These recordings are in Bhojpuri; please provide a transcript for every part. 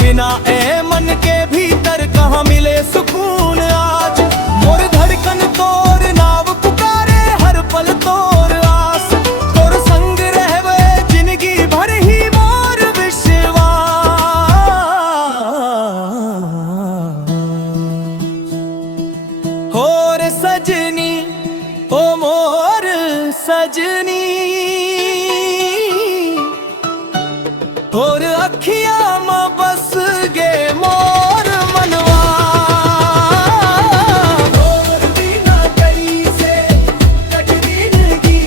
बिना ए मन के भीतर कहाँ मिले सुकून आज। मोर धड़कन तोर नाव पुकारे हर पल तोर आस, तोर संग रहवे जिंदगी भर ही मोर विश्वास। होर सजनी ओ मोर सजनी, और अखियां में बस गे मोर मनवा। और बिना कहीं से कटती जिंदगी,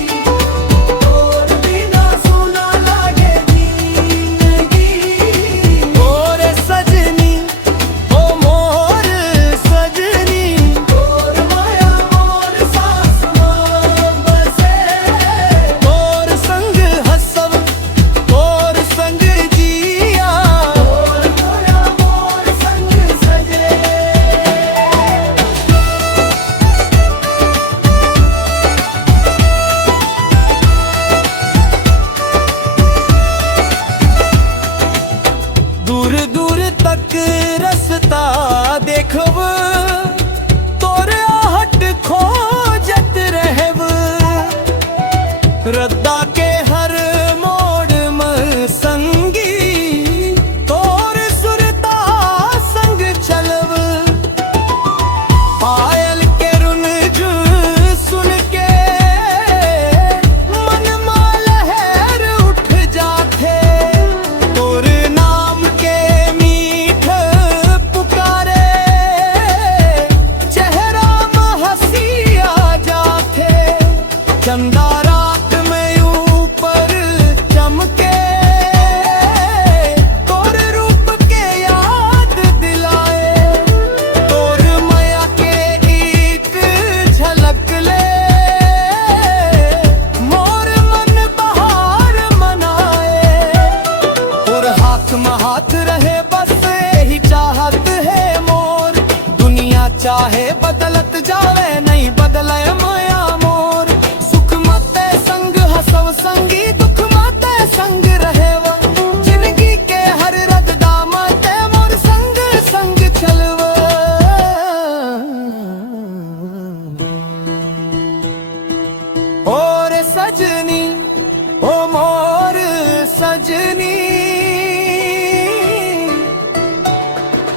और बिना सुना लागे जिंदगी। और सजनी ओ मोर सजनी, और माया मोर सास में बसे। और संग हसब और संग जिया, और मोया मोर संग सजे। दूर दूर तक रास्ता देखब, तोर आहट खोजत रहब। रद्दा के हर मोड़ में संगी, तोर सुरता संग चलब। पायल के रुन झुन सुन के मन में लहर उठ जाथे। तोर नाम के मीठ पुकारे चेहरा में हंसी आ जाथे। चंदा रात में ऊपर चमके, तोर रूप के याद दिलाए। तोर माया के एक झलक ले, मोर मन बहार मनाए। और हाथ में हाथ रहे बस यही चाहत है मोर। दुनिया चाहे बदलत जावे नहीं बदले माया मोर। सुख मते संग हसव संगी, दुख मते संग रहेवा। जिंदगी के हर रगदा मते मोर संग संग चलवा। और सजनी ओ मोर सजनी,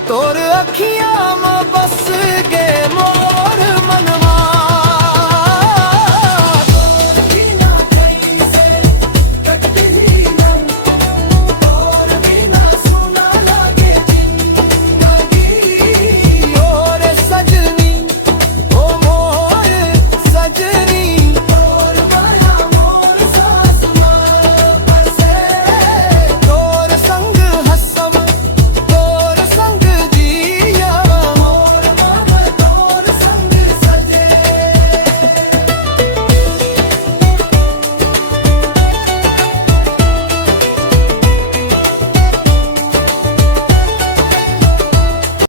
तोर अखियां